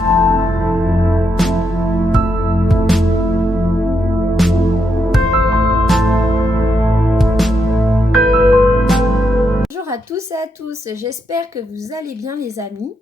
Bonjour à tous et à tous, j'espère que vous allez bien les amis.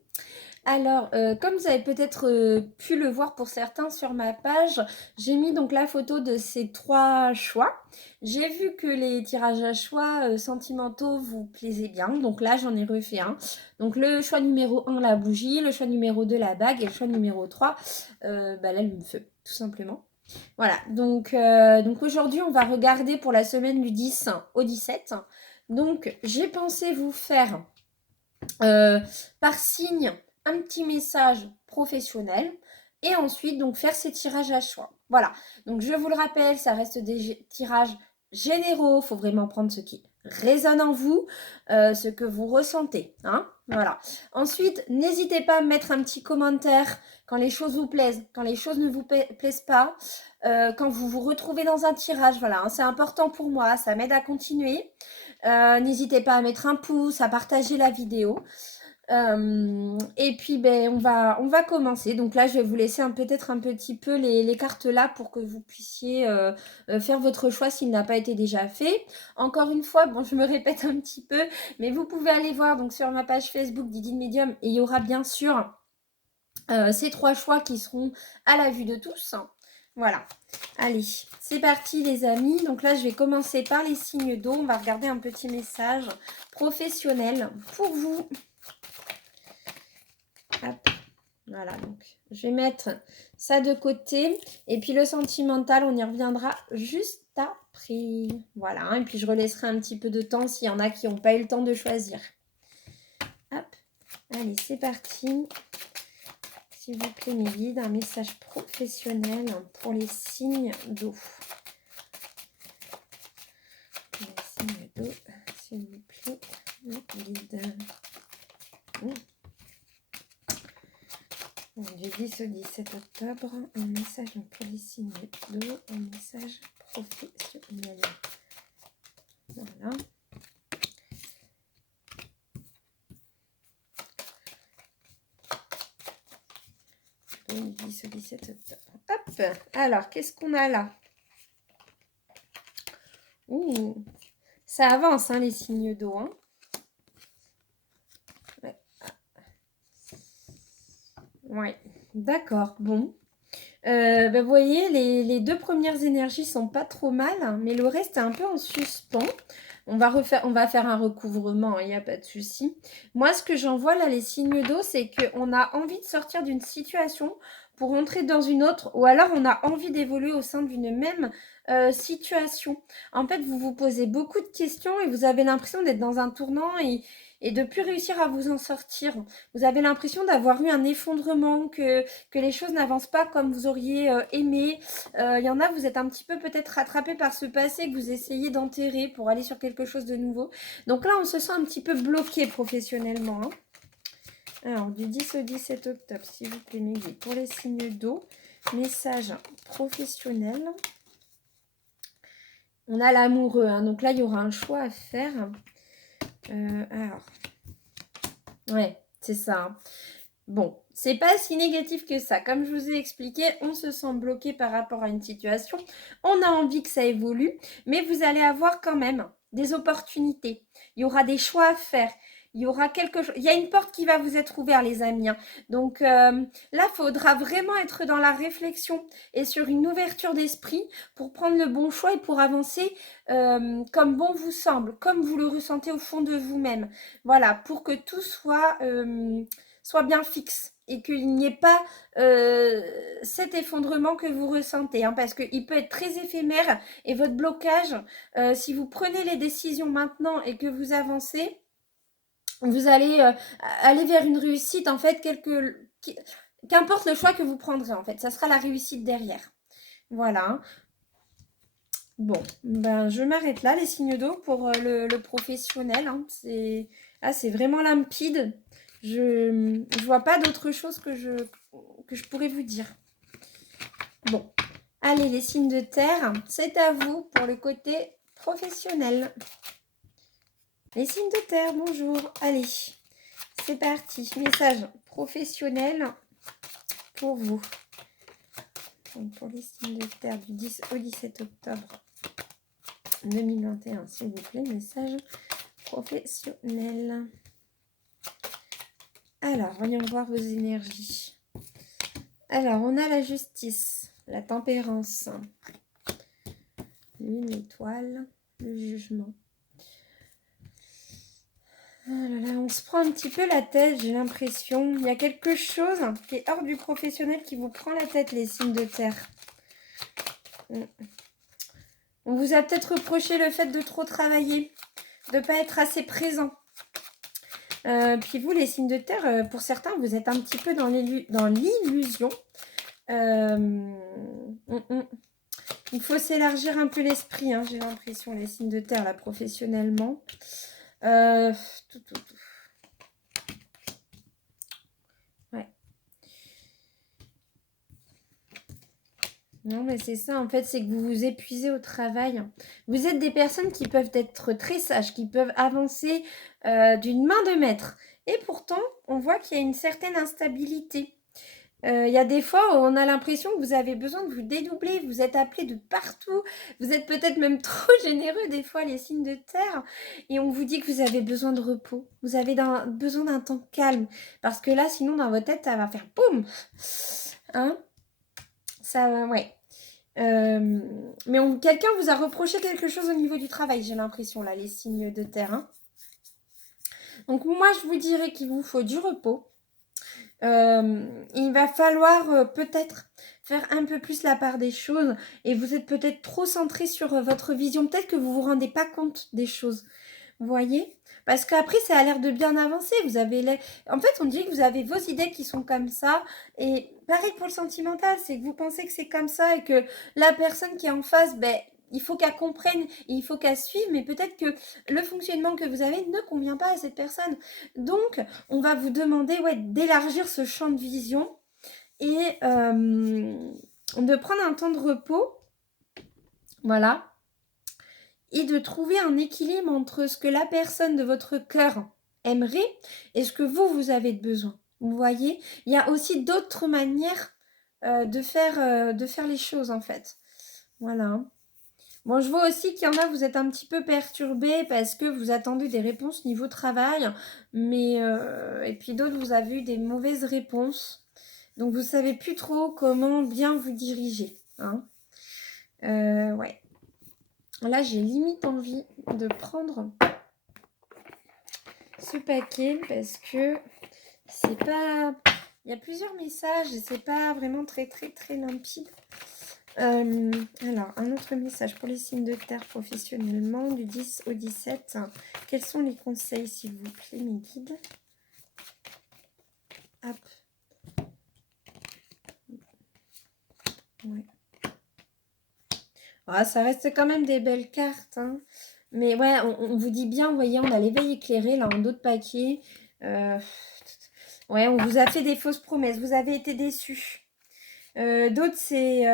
Alors, comme vous avez peut-être pu le voir pour certains sur ma page, j'ai mis donc la photo de ces 3 choix. J'ai vu que les tirages à choix sentimentaux vous plaisaient bien, donc là j'en ai refait un. Donc le choix numéro 1, la bougie, le choix numéro 2, la bague, et le choix numéro 3, l'allume-feu, tout simplement. Voilà, donc aujourd'hui on va regarder pour la semaine du 10 au 17. Donc j'ai pensé vous faire par signe un petit message professionnel et ensuite donc faire ces tirages à choix. Voilà, donc je vous le rappelle, ça reste des tirages généraux, il faut vraiment prendre ce qui résonne en vous, ce que vous ressentez, hein, voilà. Ensuite, n'hésitez pas à mettre un petit commentaire quand les choses vous plaisent, quand les choses ne vous plaisent pas, quand vous vous retrouvez dans un tirage, voilà, hein, c'est important pour moi, ça m'aide à continuer. N'hésitez pas à mettre un pouce, à partager la vidéo. Et puis on va commencer. Donc là je vais vous laisser peut-être un petit peu les cartes là pour que vous puissiez faire votre choix s'il n'a pas été déjà fait. Encore une fois, bon je me répète un petit peu, mais vous pouvez aller voir donc sur ma page Facebook Didine Medium et il y aura bien sûr ces 3 choix qui seront à la vue de tous. Voilà, allez, c'est parti les amis. Donc là, je vais commencer par les signes d'eau. On va regarder un petit message professionnel pour vous. Hop, voilà, donc je vais mettre ça de côté. Et puis le sentimental, on y reviendra juste après. Voilà, hein, et puis je relaisserai un petit peu de temps s'il y en a qui n'ont pas eu le temps de choisir. Hop, allez, c'est parti. S'il vous plaît, mes guides, un message professionnel pour les signes d'eau. Les signes d'eau, s'il vous plaît, mes guides. Du 10 au 17 octobre, un message pour les signes d'eau, un message professionnel. Voilà. Du 10 au 17 octobre. Hop, alors, qu'est-ce qu'on a là? Ouh, ça avance, hein, les signes d'eau. Hein. Ouais, d'accord, bon. Vous voyez, les 2 premières énergies sont pas trop mal, hein, mais le reste est un peu en suspens. On va faire un recouvrement, il n'y a pas de souci. Moi, ce que j'en vois là, les signes d'eau, c'est qu'on a envie de sortir d'une situation pour entrer dans une autre, ou alors on a envie d'évoluer au sein d'une même situation. En fait, vous vous posez beaucoup de questions et vous avez l'impression d'être dans un tournant et de ne plus réussir à vous en sortir. Vous avez l'impression d'avoir eu un effondrement, que les choses n'avancent pas comme vous auriez aimé. Il y en a, vous êtes un petit peu peut-être rattrapé par ce passé que vous essayez d'enterrer pour aller sur quelque chose de nouveau. Donc là, on se sent un petit peu bloqué professionnellement. Hein. Alors, du 10 au 17 octobre, s'il vous plaît, mes guides, pour les signes d'eau, message professionnel. On a l'amoureux, hein, donc là, il y aura un choix à faire. Alors, ouais, c'est ça. Hein. Bon, c'est pas si négatif que ça. Comme je vous ai expliqué, on se sent bloqué par rapport à une situation. On a envie que ça évolue, mais vous allez avoir quand même des opportunités. Il y aura des choix à faire. Il y aura quelque chose. Il y a une porte qui va vous être ouverte, les amis. Hein. Donc là, il faudra vraiment être dans la réflexion et sur une ouverture d'esprit pour prendre le bon choix et pour avancer comme bon vous semble, comme vous le ressentez au fond de vous-même. Voilà, pour que tout soit bien fixe et qu'il n'y ait pas cet effondrement que vous ressentez, hein, parce qu'il peut être très éphémère et votre blocage, si vous prenez les décisions maintenant et que vous avancez, vous allez aller vers une réussite, en fait, qu'importe le choix que vous prendrez, en fait, ça sera la réussite derrière. Voilà. Bon, je m'arrête là, les signes d'eau pour le professionnel. Hein. C'est vraiment limpide. Je ne vois pas d'autre chose que je pourrais vous dire. Bon, allez, les signes de terre, c'est à vous pour le côté professionnel. Les signes de terre, bonjour. Allez, c'est parti. Message professionnel pour vous. Donc pour les signes de terre du 10 au 17 octobre 2021, s'il vous plaît, message professionnel. Alors, voyons voir vos énergies. Alors, on a la justice, la tempérance, l'une étoile, le jugement. Oh là là, on se prend un petit peu la tête, j'ai l'impression. Il y a quelque chose qui est hors du professionnel qui vous prend la tête, les signes de terre. On vous a peut-être reproché le fait de trop travailler, de ne pas être assez présent. Puis vous, les signes de terre, pour certains, vous êtes un petit peu dans l'illusion. Il faut s'élargir un peu l'esprit, hein, j'ai l'impression, les signes de terre, là, professionnellement. Ouais. Non, mais c'est ça, en fait, c'est que vous vous épuisez au travail. Vous êtes des personnes qui peuvent être très sages, qui peuvent avancer d'une main de maître. Et pourtant, on voit qu'il y a une certaine instabilité. Il y a des fois où on a l'impression que vous avez besoin de vous dédoubler, vous êtes appelé de partout, vous êtes peut-être même trop généreux des fois, les signes de terre, et on vous dit que vous avez besoin de repos, vous avez besoin d'un temps calme, parce que là, sinon, dans votre tête, ça va faire boum, hein, ça, ouais. Mais quelqu'un vous a reproché quelque chose au niveau du travail, j'ai l'impression, là, les signes de terre, hein. Donc, moi, je vous dirais qu'il vous faut du repos. Il va falloir peut-être faire un peu plus la part des choses et vous êtes peut-être trop centré sur votre vision. Peut-être que vous vous rendez pas compte des choses. Vous voyez? Parce qu'après, ça a l'air de bien avancer. En fait, on dirait que vous avez vos idées qui sont comme ça. Et pareil pour le sentimental, c'est que vous pensez que c'est comme ça et que la personne qui est en face, ben, il faut qu'elle comprenne, et il faut qu'elle suive, mais peut-être que le fonctionnement que vous avez ne convient pas à cette personne. Donc, on va vous demander d'élargir ce champ de vision et de prendre un temps de repos. Voilà. Et de trouver un équilibre entre ce que la personne de votre cœur aimerait et ce que vous avez de besoin. Vous voyez, il y a aussi d'autres manières de faire les choses en fait. Voilà. Bon, je vois aussi qu'il y en a, vous êtes un petit peu perturbés parce que vous attendez des réponses niveau travail, mais et puis d'autres, vous avez eu des mauvaises réponses. Donc, vous ne savez plus trop comment bien vous diriger. Hein. Ouais. Là, j'ai limite envie de prendre ce paquet parce que c'est pas... Il y a plusieurs messages et c'est pas vraiment très limpide. Alors, un autre message pour les signes de terre professionnellement, du 10 au 17. Quels sont les conseils, s'il vous plaît, mes guides? Hop. Ouais. Ah, ça reste quand même des belles cartes. Hein. Mais ouais, on vous dit bien, vous voyez, on a l'éveil éclairé, là, en dos de paquet. Ouais, on vous a fait des fausses promesses. Vous avez été déçus. D'autres, c'est...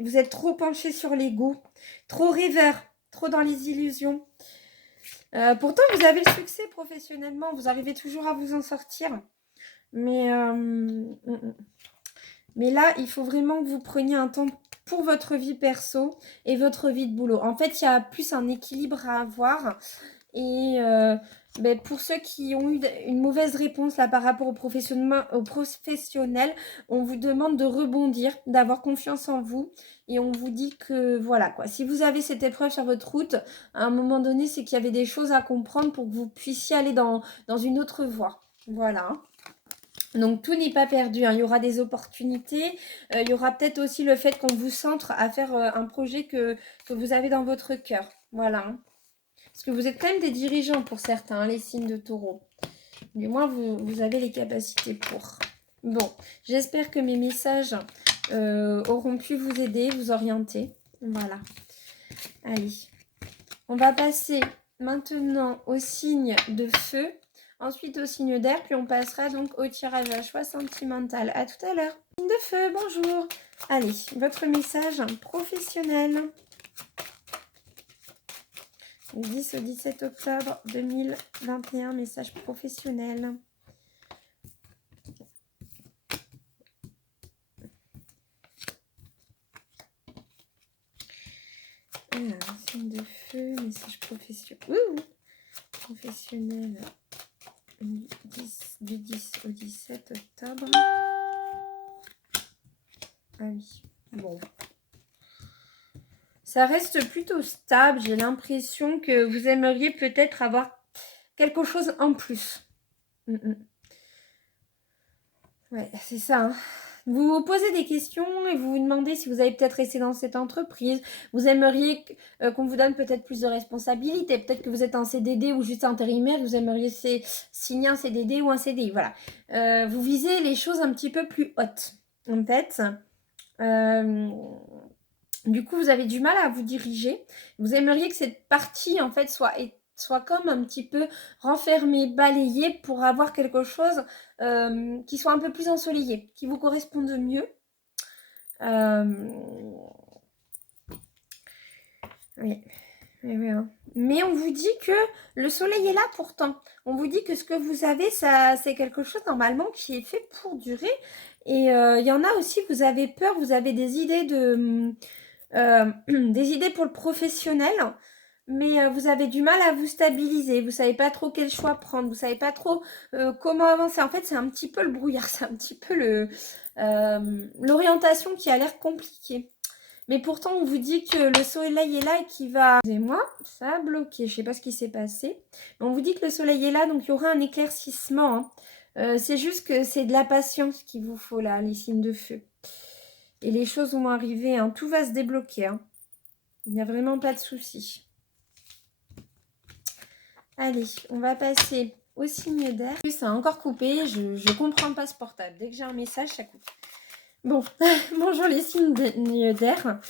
vous êtes trop penché sur l'ego. Trop rêveur. Trop dans les illusions. Pourtant, vous avez le succès professionnellement. Vous arrivez toujours à vous en sortir. Mais là, il faut vraiment que vous preniez un temps pour votre vie perso et votre vie de boulot. En fait, il y a plus un équilibre à avoir. Et pour ceux qui ont eu une mauvaise réponse là par rapport au professionnel, on vous demande de rebondir, d'avoir confiance en vous. Et on vous dit que voilà quoi. Si vous avez cette épreuve sur votre route, à un moment donné, c'est qu'il y avait des choses à comprendre pour que vous puissiez aller dans une autre voie. Voilà. Donc tout n'est pas perdu, hein. Il y aura des opportunités, il y aura peut-être aussi le fait qu'on vous centre à faire un projet que vous avez dans votre cœur. Voilà. Hein. Parce que vous êtes quand même des dirigeants pour certains, hein, les signes de taureau. Du moins, vous avez les capacités pour. Bon, j'espère que mes messages auront pu vous aider, vous orienter. Voilà. Allez. On va passer maintenant au signe de feu. Ensuite au signe d'air, puis on passera donc au tirage à choix sentimental. À tout à l'heure. Signe de feu, bonjour. Allez, votre message professionnel. Du 10 au 17 octobre 2021, message professionnel. professionnel, signe de feu, message professionnel. Professionnel du 10 au 17 octobre. Ah oui, bon. Ça reste plutôt stable. J'ai l'impression que vous aimeriez peut-être avoir quelque chose en plus. Ouais, c'est ça. Hein. Vous vous posez des questions et vous vous demandez si vous allez peut-être rester dans cette entreprise. Vous aimeriez qu'on vous donne peut-être plus de responsabilités. Peut-être que vous êtes en CDD ou juste intérimaire. Vous aimeriez signer un CDD ou un CDI. Voilà. Vous visez les choses un petit peu plus hautes. En fait, du coup, vous avez du mal à vous diriger. Vous aimeriez que cette partie, en fait, soit comme un petit peu renfermée, balayée pour avoir quelque chose qui soit un peu plus ensoleillé, qui vous corresponde mieux. Oui. Hein. Mais on vous dit que le soleil est là pourtant. On vous dit que ce que vous avez, ça, c'est quelque chose normalement qui est fait pour durer. Et il y en a aussi, vous avez peur, vous avez des idées des idées pour le professionnel, mais vous avez du mal à vous stabiliser. Vous savez pas trop quel choix prendre. Vous savez pas trop comment avancer. En fait, c'est un petit peu le brouillard. C'est un petit peu l'orientation qui a l'air compliquée. Mais pourtant, on vous dit que le soleil est là et qu'il va... Excusez-moi, ça a bloqué. Je sais pas ce qui s'est passé. Mais on vous dit que le soleil est là, donc il y aura un éclaircissement. Hein. C'est juste que c'est de la patience qu'il vous faut là, les signes de feu. Et les choses vont arriver. Hein. Tout va se débloquer. Hein. Il n'y a vraiment pas de souci. Allez, on va passer au signe d'air. Ça a encore coupé. Je ne comprends pas ce portable. Dès que j'ai un message, ça coupe. Bon, bonjour les signes d'air.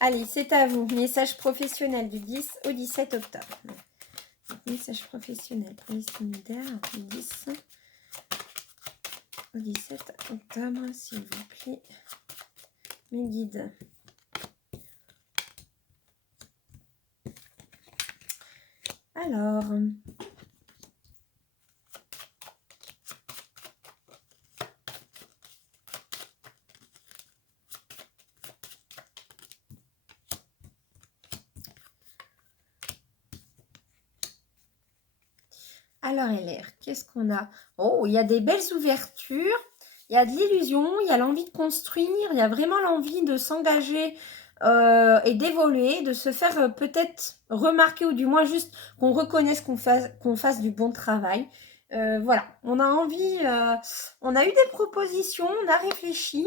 Allez, c'est à vous. Message professionnel du 10 au 17 octobre. Message professionnel pour les signes d'air du 10 au 17 octobre, s'il vous plaît. Mes guides. Alors... Alors, LR, qu'est-ce qu'on a? Oh, il y a des belles ouvertures, il y a de l'illusion, il y a l'envie de construire, il y a vraiment l'envie de s'engager et d'évoluer, de se faire peut-être remarquer ou du moins juste qu'on reconnaisse qu'on fasse du bon travail. Voilà, on a envie, on a eu des propositions, on a réfléchi.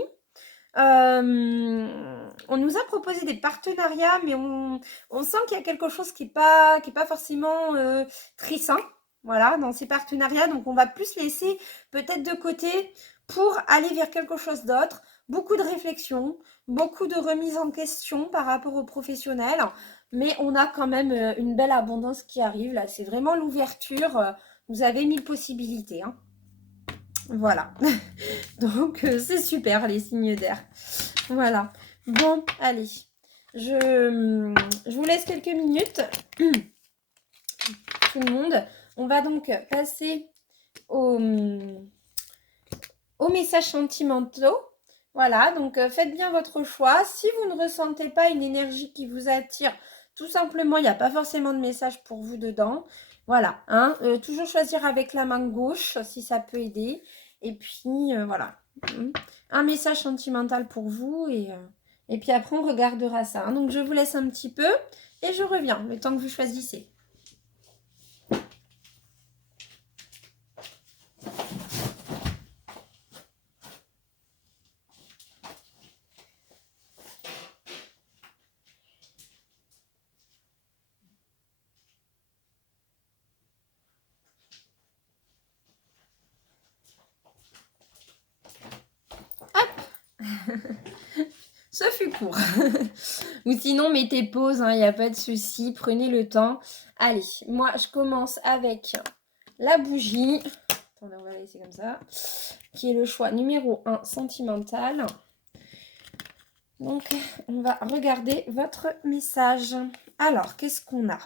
On nous a proposé des partenariats, mais on sent qu'il y a quelque chose qui n'est pas forcément très sain. Voilà, dans ces partenariats. Donc, on va plus laisser peut-être de côté pour aller vers quelque chose d'autre. Beaucoup de réflexion, beaucoup de remise en question par rapport aux professionnels. Mais on a quand même une belle abondance qui arrive. Là, c'est vraiment l'ouverture. Vous avez 1000 possibilités. Hein. Voilà. Donc, c'est super, les signes d'air. Voilà. Bon, allez. Je vous laisse quelques minutes. Tout le monde. On va donc passer aux messages sentimentaux. Voilà, donc faites bien votre choix. Si vous ne ressentez pas une énergie qui vous attire, tout simplement, il n'y a pas forcément de message pour vous dedans. Voilà, hein, toujours choisir avec la main gauche si ça peut aider. Et puis, voilà. Un message sentimental pour vous et puis après, on regardera ça. Hein. Donc, je vous laisse un petit peu et je reviens le temps que vous choisissez. Ce fut court. Ou sinon, mettez pause, il n'y a pas de souci. Prenez le temps. Allez, moi, je commence avec la bougie. Attendez, on va la laisser comme ça. Qui est le choix numéro 1, sentimental. Donc, on va regarder votre message. Alors, qu'est-ce qu'on a?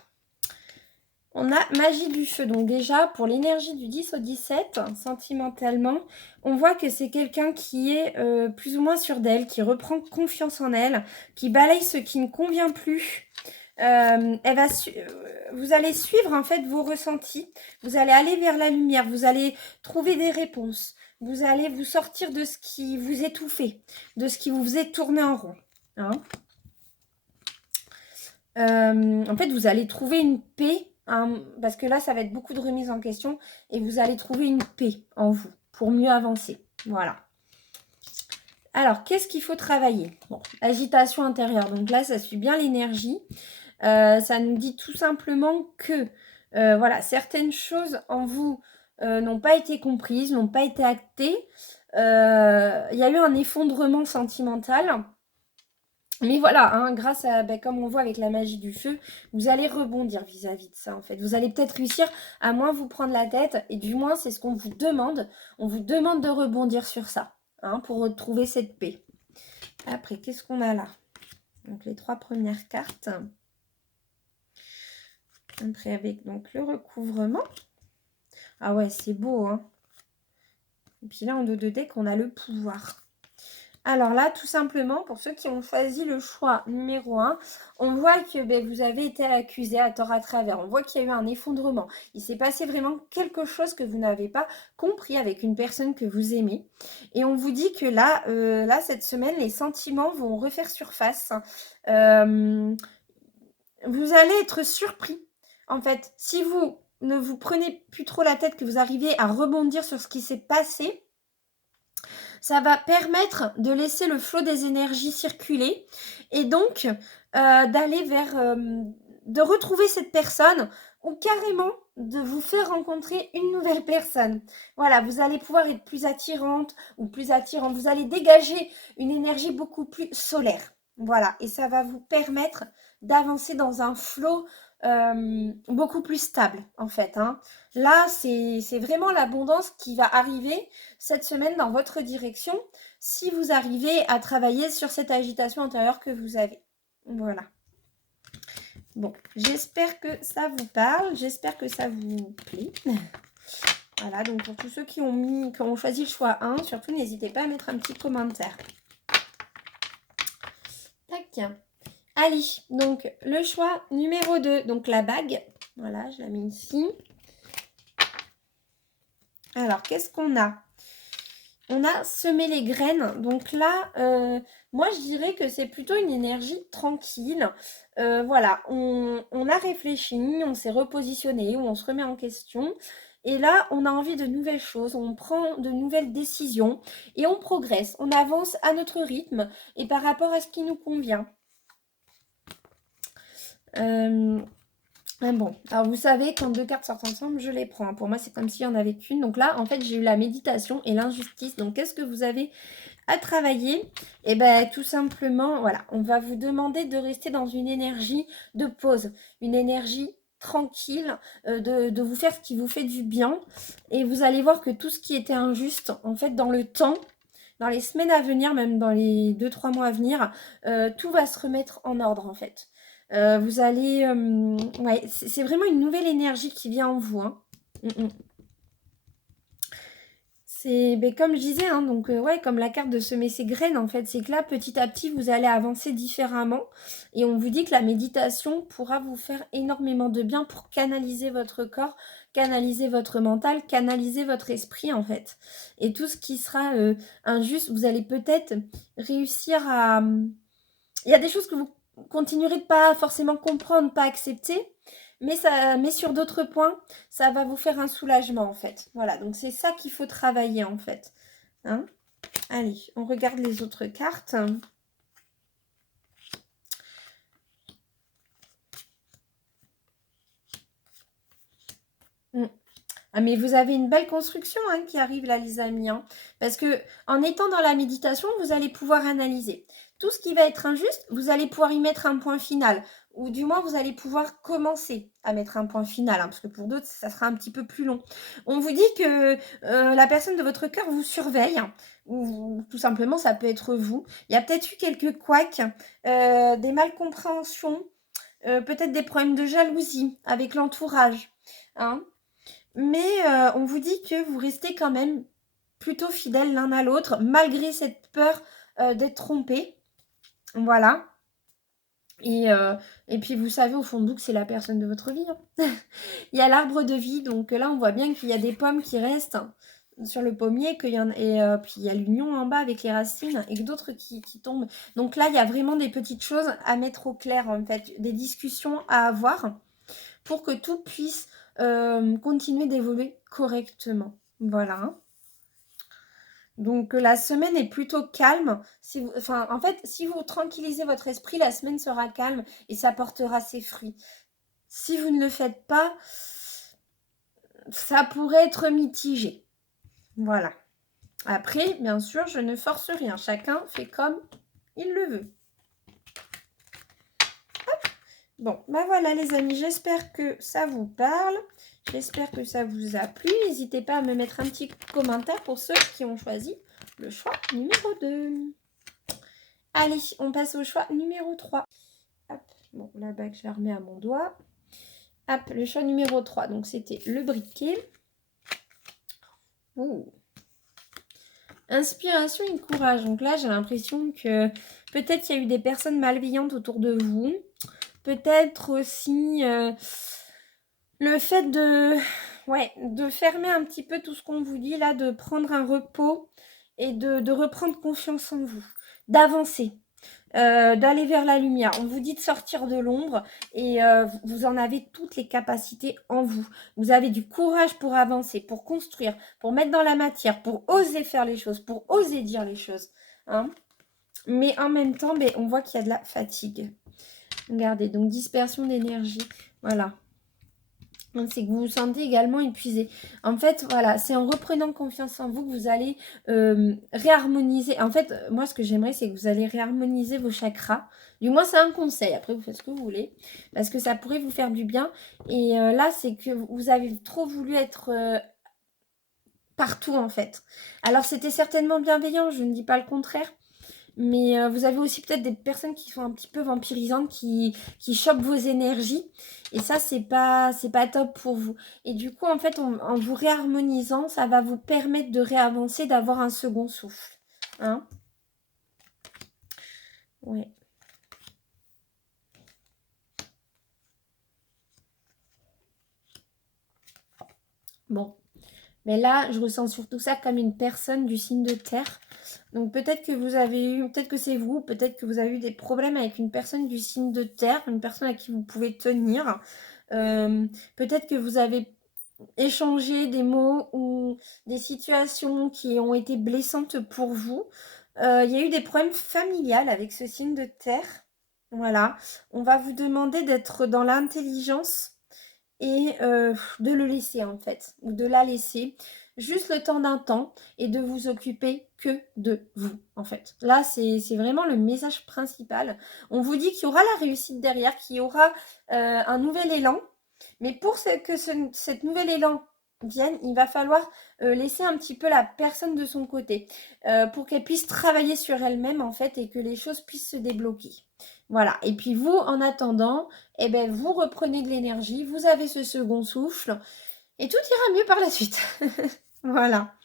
On a magie du feu. Donc déjà, pour l'énergie du 10 au 17, sentimentalement, on voit que c'est quelqu'un qui est plus ou moins sûr d'elle, qui reprend confiance en elle, qui balaye ce qui ne convient plus, vous allez suivre en fait vos ressentis, vous allez aller vers la lumière, vous allez trouver des réponses, vous allez vous sortir de ce qui vous étouffait, de ce qui vous faisait tourner en rond. Hein. En fait, vous allez trouver une paix, hein, parce que là, ça va être beaucoup de remises en question, et vous allez trouver une paix en vous pour mieux avancer. Voilà. Alors, qu'est-ce qu'il faut travailler? Bon, agitation intérieure. Donc là, ça suit bien l'énergie. Ça nous dit tout simplement que voilà, certaines choses en vous n'ont pas été comprises, n'ont pas été actées. Il y a eu un effondrement sentimental. Mais voilà, hein, grâce à, comme on voit avec la magie du feu, vous allez rebondir vis-à-vis de ça, en fait. Vous allez peut-être réussir à moins vous prendre la tête, et du moins, c'est ce qu'on vous demande. On vous demande de rebondir sur ça, hein, pour retrouver cette paix. Après, qu'est-ce qu'on a là? Donc, les 3 premières cartes. Après, avec donc le recouvrement. Ah ouais, c'est beau, hein. Et puis là, en dos de deck, on a le pouvoir. Alors là, tout simplement, pour ceux qui ont choisi le choix numéro 1, on voit que vous avez été accusé à tort à travers. On voit qu'il y a eu un effondrement. Il s'est passé vraiment quelque chose que vous n'avez pas compris avec une personne que vous aimez. Et on vous dit que là, cette semaine, les sentiments vont refaire surface. Vous allez être surpris. En fait, si vous ne vous prenez plus trop la tête, que vous arrivez à rebondir sur ce qui s'est passé, ça va permettre de laisser le flot des énergies circuler et donc d'aller vers, de retrouver cette personne ou carrément de vous faire rencontrer une nouvelle personne. Voilà, vous allez pouvoir être plus attirante ou plus attirant. Vous allez dégager une énergie beaucoup plus solaire. Voilà, et ça va vous permettre d'avancer dans un flot beaucoup plus stable en fait. Hein. Là, c'est vraiment l'abondance qui va arriver cette semaine dans votre direction si vous arrivez à travailler sur cette agitation intérieure que vous avez. Voilà. Bon, j'espère que ça vous parle, j'espère que ça vous plaît. Voilà, donc pour tous ceux qui ont choisi le choix 1, surtout n'hésitez pas à mettre un petit commentaire. Tac. Allez, donc le choix numéro 2, donc la bague. Voilà, je la mets ici. Alors, qu'est-ce qu'on a? On a semé les graines. Donc là, moi, je dirais que c'est plutôt une énergie tranquille. Voilà, on a réfléchi, on s'est repositionné, on se remet en question. Et là, on a envie de nouvelles choses, on prend de nouvelles décisions et on progresse. On avance à notre rythme et par rapport à ce qui nous convient. Bon, alors vous savez, quand 2 cartes sortent ensemble, je les prends. Pour moi, c'est comme s'il n'y en avait qu'une. Donc là, en fait, j'ai eu la méditation et l'injustice. Donc, qu'est-ce que vous avez à travailler? Et tout simplement, voilà, on va vous demander de rester dans une énergie de pause, une énergie tranquille, de vous faire ce qui vous fait du bien. Et vous allez voir que tout ce qui était injuste, en fait, dans le temps, dans les semaines à venir, même dans les 2-3 mois à venir, tout va se remettre en ordre, en fait. Vous allez... ouais, c'est vraiment une nouvelle énergie qui vient en vous. Hein. C'est comme je disais, hein, donc ouais, comme la carte de semer ses graines, en fait, c'est que là, petit à petit, vous allez avancer différemment. Et on vous dit que la méditation pourra vous faire énormément de bien pour canaliser votre corps, canaliser votre mental, canaliser votre esprit, en fait. Et tout ce qui sera injuste, vous allez peut-être réussir à... Il y a des choses que vous continuerez de pas forcément comprendre, pas accepter, mais sur d'autres points, ça va vous faire un soulagement en fait. Voilà, donc c'est ça qu'il faut travailler en fait. Hein. Allez, on regarde les autres cartes. Ah, mais vous avez une belle construction hein, qui arrive là, les amis. Hein, parce que en étant dans la méditation, vous allez pouvoir analyser. Tout ce qui va être injuste, vous allez pouvoir y mettre un point final. Ou du moins, vous allez pouvoir commencer à mettre un point final. Hein, parce que pour d'autres, ça sera un petit peu plus long. On vous dit que la personne de votre cœur vous surveille. Hein, ou tout simplement, ça peut être vous. Il y a peut-être eu quelques couacs, des malcompréhensions, peut-être des problèmes de jalousie avec l'entourage. Hein. Mais on vous dit que vous restez quand même plutôt fidèles l'un à l'autre, malgré cette peur d'être trompé. Voilà. Et puis vous savez au fond de vous que c'est la personne de votre vie. Hein. Il y a l'arbre de vie, donc là on voit bien qu'il y a des pommes qui restent sur le pommier, puis il y a l'union en bas avec les racines et d'autres qui tombent. Donc là il y a vraiment des petites choses à mettre au clair en fait, des discussions à avoir pour que tout puisse continuer d'évoluer correctement. Voilà. Hein. Donc la semaine est plutôt calme. En fait, si vous tranquillisez votre esprit, la semaine sera calme et ça portera ses fruits. Si vous ne le faites pas, ça pourrait être mitigé. Voilà. Après, bien sûr, je ne force rien. Chacun fait comme il le veut. Hop. Bon, ben voilà les amis, j'espère que ça vous parle. J'espère que ça vous a plu. N'hésitez pas à me mettre un petit commentaire pour ceux qui ont choisi le choix numéro 2. Allez, on passe au choix numéro 3. Hop, bon, la bague, je la remets à mon doigt. Hop, le choix numéro 3. Donc, c'était le briquet. Ouh. Inspiration et courage. Donc là, j'ai l'impression que peut-être il y a eu des personnes malveillantes autour de vous. Peut-être aussi le fait de fermer un petit peu tout ce qu'on vous dit là, de prendre un repos et de reprendre confiance en vous, d'avancer. D'aller vers la lumière. On vous dit de sortir de l'ombre et vous en avez toutes les capacités en vous. Vous avez du courage pour avancer, pour construire, pour mettre dans la matière, pour oser faire les choses, pour oser dire les choses. Hein. Mais en même temps, on voit qu'il y a de la fatigue. Regardez, donc dispersion d'énergie. Voilà. C'est que vous vous sentez également épuisé. En fait, voilà, c'est en reprenant confiance en vous que vous allez réharmoniser. En fait, moi, ce que j'aimerais, c'est que vous allez réharmoniser vos chakras. Du moins, c'est un conseil. Après, vous faites ce que vous voulez. Parce que ça pourrait vous faire du bien. Et là, c'est que vous avez trop voulu être partout, en fait. Alors, c'était certainement bienveillant. Je ne dis pas le contraire. Mais vous avez aussi peut-être des personnes qui sont un petit peu vampirisantes, qui chopent vos énergies. Et ça, c'est pas top pour vous. Et du coup, en fait, en vous réharmonisant, ça va vous permettre de réavancer, d'avoir un second souffle. Hein? Ouais. Bon. Mais là, je ressens surtout ça comme une personne du signe de terre. Donc peut-être que vous avez eu, peut-être que c'est vous, peut-être que vous avez eu des problèmes avec une personne du signe de terre, une personne à qui vous pouvez tenir. Peut-être que vous avez échangé des mots ou des situations qui ont été blessantes pour vous. Il y a eu des problèmes familiales avec ce signe de terre. Voilà. On va vous demander d'être dans l'intelligence et de le laisser en fait, ou de la laisser juste le temps d'un temps et de vous occuper que de vous en fait. Là, c'est vraiment le message principal. On vous dit qu'il y aura la réussite derrière, qu'il y aura un nouvel élan, mais pour que cet nouvel élan vienne, il va falloir laisser un petit peu la personne de son côté pour qu'elle puisse travailler sur elle-même en fait et que les choses puissent se débloquer. Voilà, et puis vous, en attendant, eh ben, vous reprenez de l'énergie, vous avez ce second souffle, et tout ira mieux par la suite. Voilà.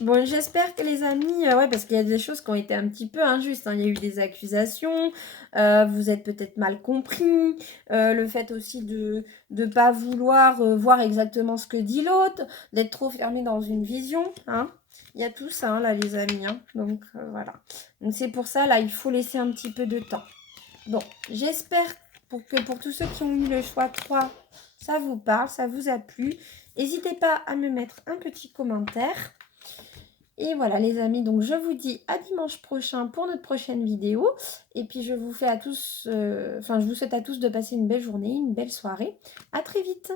Bon, j'espère que les amis, ouais, parce qu'il y a des choses qui ont été un petit peu injustes. Hein. Il y a eu des accusations, vous êtes peut-être mal compris, le fait aussi de ne pas vouloir voir exactement ce que dit l'autre, d'être trop fermé dans une vision. Hein. Il y a tout ça, hein, là, les amis. Hein. Donc, voilà. Donc, c'est pour ça, là, il faut laisser un petit peu de temps. Bon, j'espère que pour tous ceux qui ont eu le choix 3, ça vous parle, ça vous a plu. N'hésitez pas à me mettre un petit commentaire. Et voilà les amis, donc je vous dis à dimanche prochain pour notre prochaine vidéo. Et puis je vous fais à tous, je vous souhaite à tous de passer une belle journée, une belle soirée. À très vite.